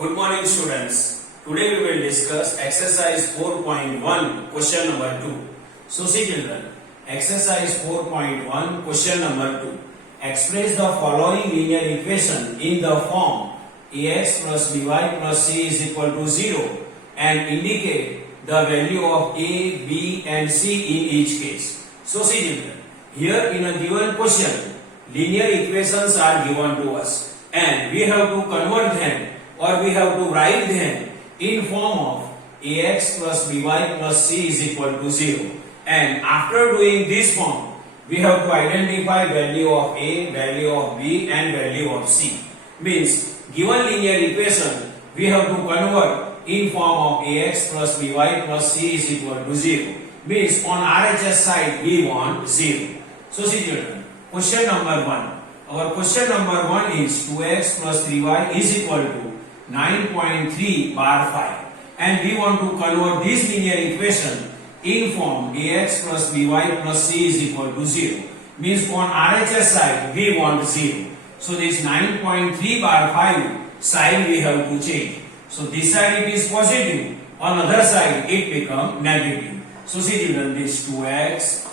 Good morning students. Today we will discuss exercise 4.1 question number 2. So see children, exercise 4.1 question number 2. Express the following linear equation in the form ax plus by plus c is equal to 0 and indicate the value of a, b and c in each case. So see children, here in a given question, linear equations are given to us and we have to convert them or we have to write them in form of ax plus by plus c is equal to 0. And after doing this form, we have to identify value of a, value of b and value of c. Means given linear equation, we have to convert in form of ax plus by plus c is equal to 0. Means on RHS side, we want 0. So see children, question number 1. Our question number 1 is 2x plus 3y is equal to 9.3 bar 5 and we want to convert this linear equation in form ax plus by plus c is equal to 0. Means on RHS side we want 0. So this 9.3 bar 5 sign we have to change. So this side it is positive, on other side it become negative. So see children, this 2x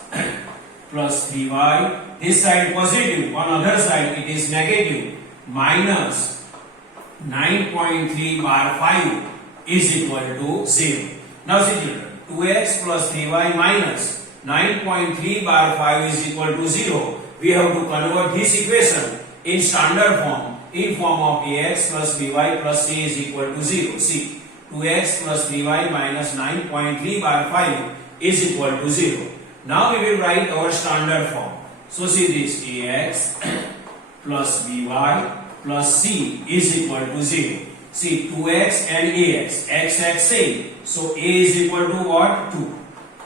plus 3y, this side positive, on other side it is negative, minus 9.3 bar 5 is equal to 0. Now see children, 2x plus 3y minus 9.3 bar 5 is equal to 0. We have to convert this equation in standard form in form of ax plus by plus c is equal to 0. See, 2x plus 3y minus 9.3 bar 5 is equal to 0. Now we will write our standard form. So see this ax plus by plus c is equal to 0. See 2x and ax, x same. So a is equal to what? 2.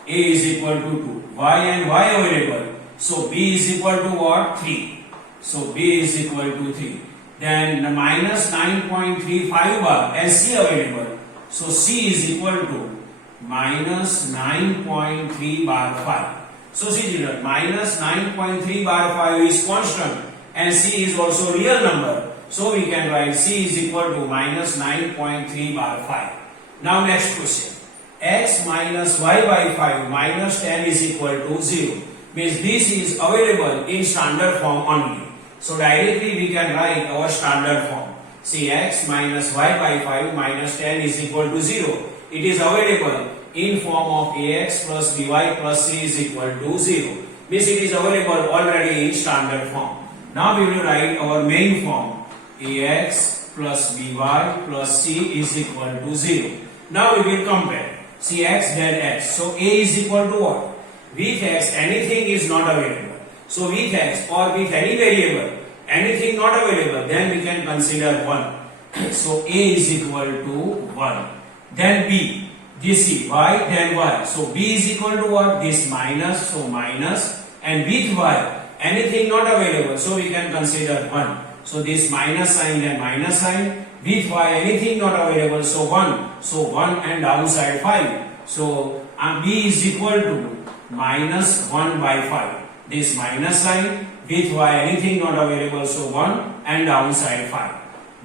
A is equal to 2. Y and y available. So b is equal to what? 3. So b is equal to 3. Then the minus 9.35 bar and c available. So c is equal to minus 9.3 bar 5. So see children, minus 9.3 bar 5 is constant and c is also real number. So we can write c is equal to minus 9.3 bar 5. Now next question. X minus y by 5 minus 10 is equal to 0. Means this is available in standard form only. So directly we can write our standard form. See x minus y by 5 minus 10 is equal to 0. It is available in form of ax plus by plus c is equal to 0. Means it is available already in standard form. Now we will write our main form. Ax plus by plus c is equal to 0. Now we will compare. See x then x. So a is equal to what? With x anything is not available. So with x or with any variable, anything not available, then we can consider 1. So a is equal to 1. Then b. This is y, then y. So b is equal to what? This minus, so minus. And with y, anything not available, so we can consider 1. So this minus sign, then minus sign. With y, anything not available, so 1. So 1 and downside 5. So b is equal to minus 1 by 5. This minus sign, with y, anything not available, so 1 and downside 5.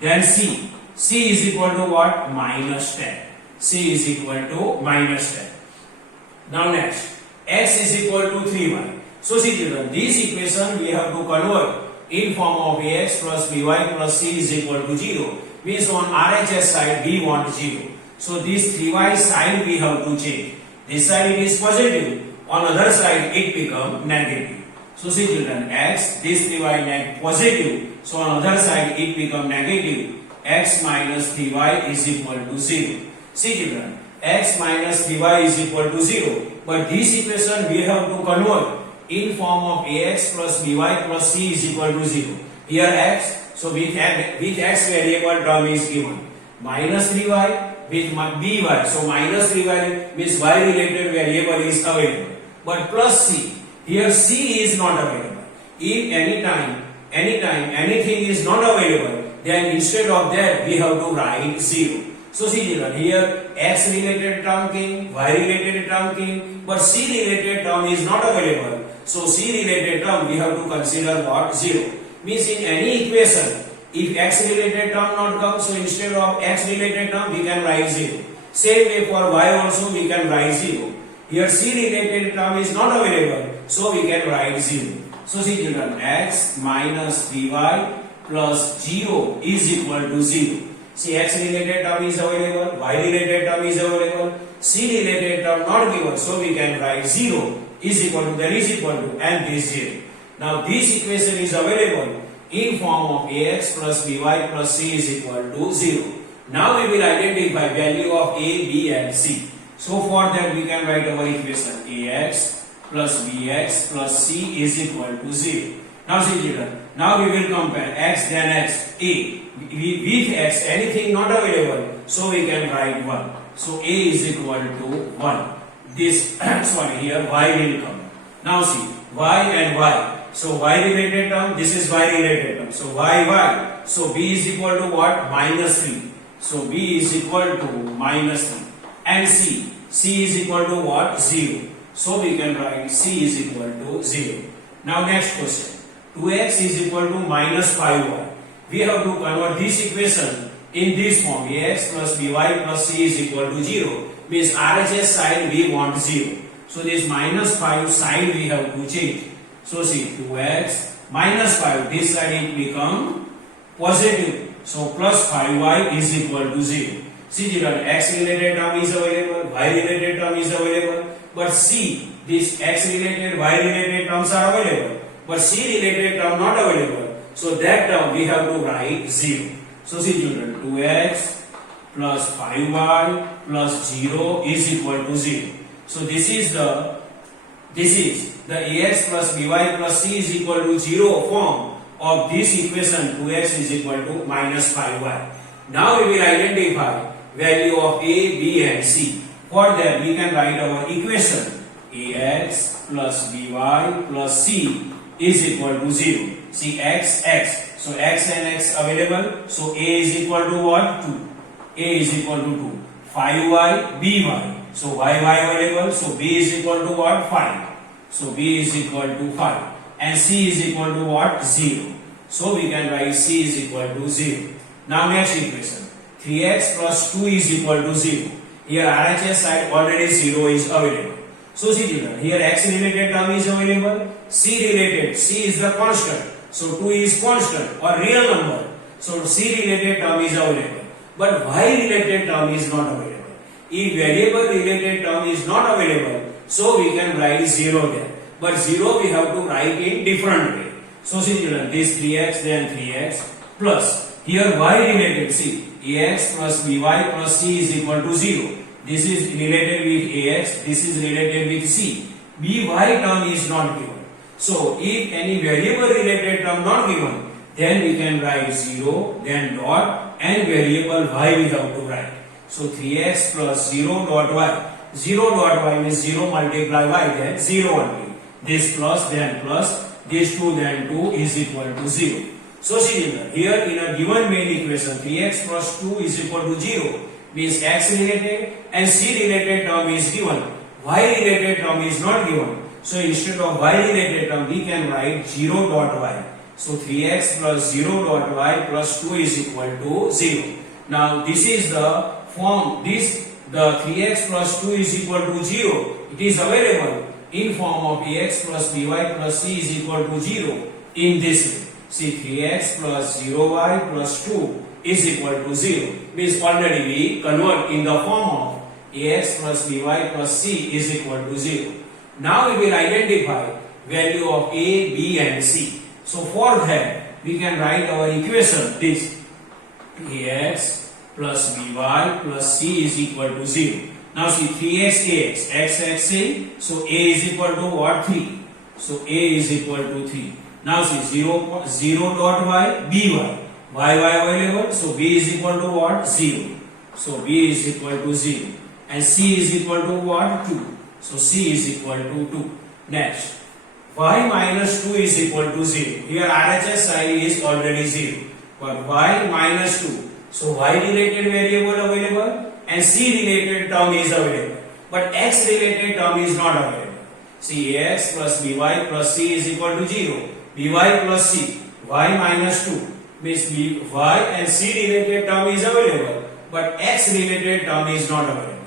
Then c. C is equal to what? Minus 10. C is equal to minus 10. Now next, x is equal to 3y. So see children, this equation we have to convert in form of ax plus by plus c is equal to 0. Means on RHS side we want 0. So this 3y side we have to change. This side it is positive, on other side it become negative. So see children, x, this 3y positive, so on other side it become negative. X minus 3y is equal to 0. See children, x minus 3y is equal to 0. But this equation we have to convert in form of ax plus by plus c is equal to 0. Here x, so with x variable term is given. Minus 3y with by. So minus 3y means y related variable is available. But plus c, here c is not available. If anytime anything is not available, then instead of that we have to write 0. So see children, here x related term came, y related term came, but c related term is not available. So c related term we have to consider what? 0. Means in any equation If x related term not come, so instead of x related term we can write 0. Same way for y also we can write 0. Here c related term is not available, so we can write 0. So see children, x minus 3y plus 0 is equal to 0. See, x related term is available, y related term is available, c related term not given, so we can write 0 is equal to, that is equal to, and this 0. Now this equation is available in form of ax plus by plus c is equal to 0. Now we will identify value of a, b and c. So for that we can write our equation ax plus bx plus c is equal to 0. Now see children, now we will compare x then x, a. With x anything not available, so we can write 1. So a is equal to 1. This, sorry, here y will come. Now see, y and y. So y related term, this is y related term. So y. So b is equal to what? Minus 3. So b is equal to minus 3. And c is equal to what? 0. So we can write c is equal to 0. Now next question. 2x is equal to minus 5y. We have to convert this equation in this form. Ax plus by plus c is equal to 0. Means RHS side we want 0. So this minus 5 side we have to change. So see 2x minus 5, this side it become positive. So plus 5y is equal to 0. See children, x related term is available, y related term is available. But see, this x related, y related terms are available. But c related term not available. So that term we have to write 0. So see children, 2x plus 5y plus 0 is equal to 0. So this is the ax plus by plus c is equal to 0 form of this equation. 2x is equal to minus 5y. Now we will identify value of a, b and c. For that we can write our equation ax plus by plus c is equal to 0. See x. So x and x available. So a is equal to what? 2. A is equal to 2. 5y, by. So y available. So b is equal to what? 5. So b is equal to 5. And c is equal to what? 0. So we can write c is equal to 0. Now next equation. 3x plus 2 is equal to 0. Here RHS side already 0 is available. So see children, here x related term is available, c related, c is the constant. So 2 is constant or real number. So c related term is available. But y related term is not available. If variable related term is not available, so we can write 0 there. But 0 we have to write in different way. So see children, this 3x then 3x plus here y related, see ax plus by plus c is equal to 0. This is related with ax, this is related with c. By term is not given. So if any variable related term not given, then we can write 0, then dot, and variable y we have to write. So 3x plus 0 dot y. 0 dot y means 0 multiply y, then 0 only. This plus, then plus, this 2, then 2 is equal to 0. So see here in a given main equation 3x plus 2 is equal to 0 means x related and c related term is given, y related term is not given. So instead of y related term we can write 0 dot y. So 3x plus 0 dot y plus 2 is equal to 0. Now this is the form, the 3x plus 2 is equal to 0. It is available in form of ax plus by plus c is equal to 0 in this way. See 3x plus 0y plus 2 is equal to 0. Means already we convert in the form of ax plus by plus c is equal to 0. Now we will identify value of a, b and c. So for that we can write our equation this ax plus by plus c is equal to 0. Now see 3x ax, x c. So a is equal to what? 3. So a is equal to 3. Now see 0 dot y, by, y available, so b is equal to what? 0. So b is equal to 0. And c is equal to what? 2. So c is equal to 2. Next, y minus 2 is equal to 0. Here RHS side is already 0. But y minus 2. So y related variable available and c related term is available. But x related term is not available. See ax plus by plus c is equal to 0. by plus c, y minus 2. means y and c related term is available, but x related term is not available.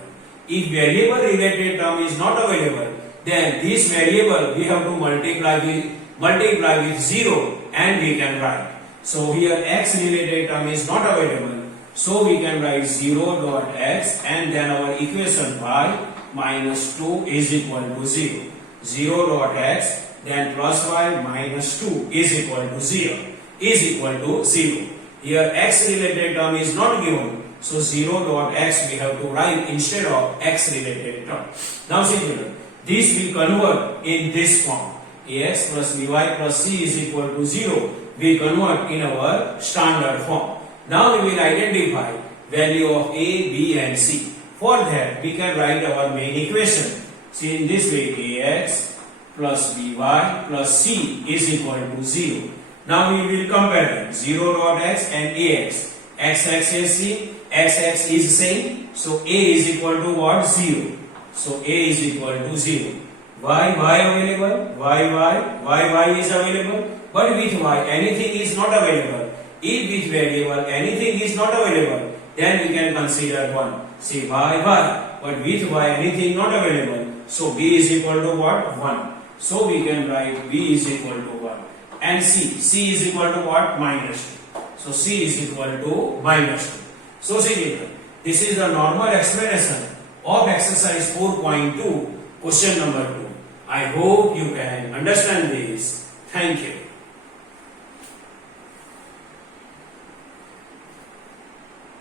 If variable related term is not available, then this variable we have to multiply with 0 and we can write. So here x related term is not available, so we can write 0 dot x and then our equation y minus 2 is equal to 0. 0 dot x then plus y minus 2 is equal to 0 is equal to 0. Here x related term is not given, so 0 dot x we have to write instead of x related term. Now see children, this will convert in this form. Ax plus by plus c is equal to 0. We convert in our standard form. Now we will identify value of a, b and c. For that we can write our main equation. See in this way, ax plus by plus c is equal to 0. Now we will compare them. 0 dot x and ax. X is c, x is same. So a is equal to what? 0. So a is equal to 0. Y available, y is available, but with y anything is not available. If with variable anything is not available, then we can consider 1. Say y, but with y anything not available, so b is equal to what? 1. So we can write b is equal to 1. And c is equal to what? Minus 2. So c is equal to minus 2. So see, this is the normal explanation of exercise 4.2 question number 2. I hope you can understand this. Thank you.